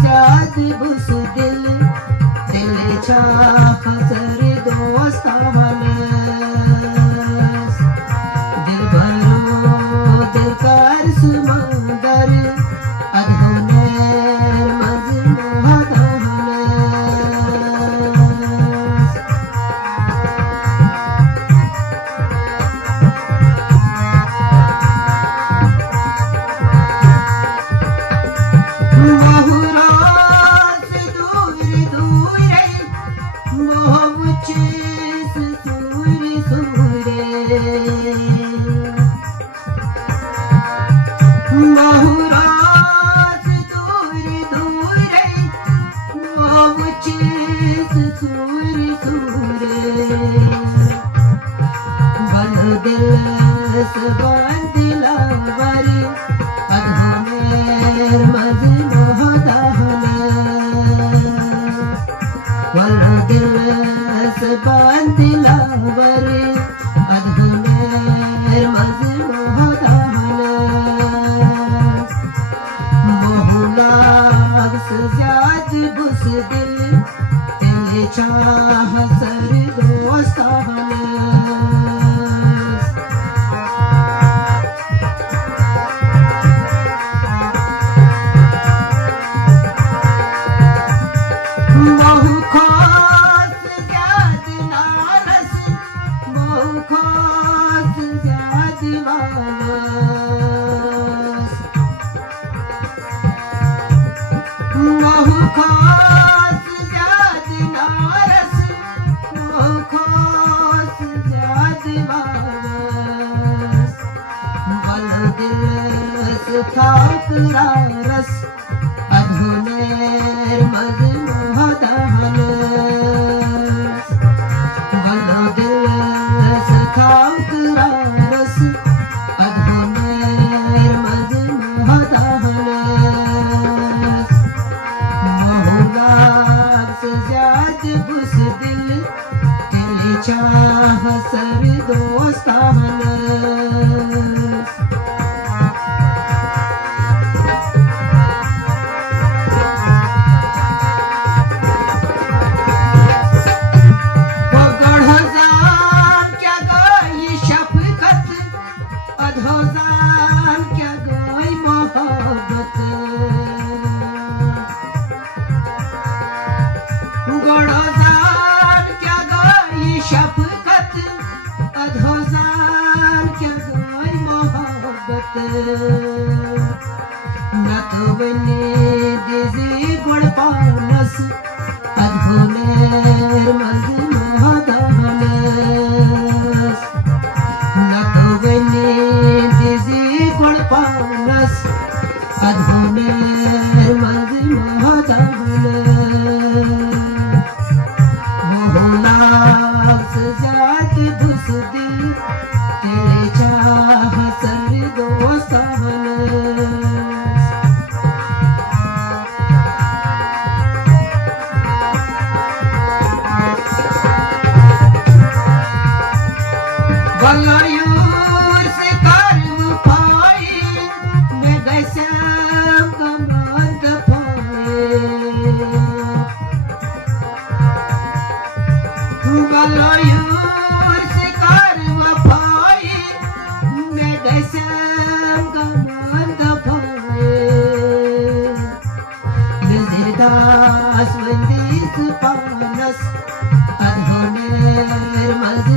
ज्याद बुस दिल चाह सर दोस्तानस दिल भरो दिलकार समंदर अधूनेर मजनूदानस बहुरास दूर दूर बहुचेस सूर सूरे बहुरास दूर दूर बहुचेस सूर सूरे बल दिल सबान दिलावर अधूनेर मजनूदानस वल दिल सबान दिलावर अधूनेर मजनूदानस मोहनाग ज्याद बुस दिल चाह सर दोस्तानस बहु खास ज्याद नारस बहु खास ज्याद वारस बहु खास ज्याद नारस बहु खास ज्याद वारस बल दिल थाक रस अधूनेर मजनूदानस बल दिल थाक रस अधूनेर मजनूदानस मोहनाग ज्याद बुस दिल चाह सर दोस्तानस गढ़जान क्या गई शफकत अधोजान क्या गई मोहब्बत गढ़जान क्या गई शफकत अधोजान क्या गई मोहब्बत न तो बने दिजी गुण पानस अधूनेर मजनूदानस न तो बने दिजी गुण पानस अधूनेर मजनूदानस बहुनास ज्याद बुस दिल चाह सर दोस्तानस बलायूर से कर्म पाए मैं गैसम कमंद पाए बलायूर से कर्म पाए मैं गैसम कमंद पाए नजरदास वंदिस पानस अधूनेर मज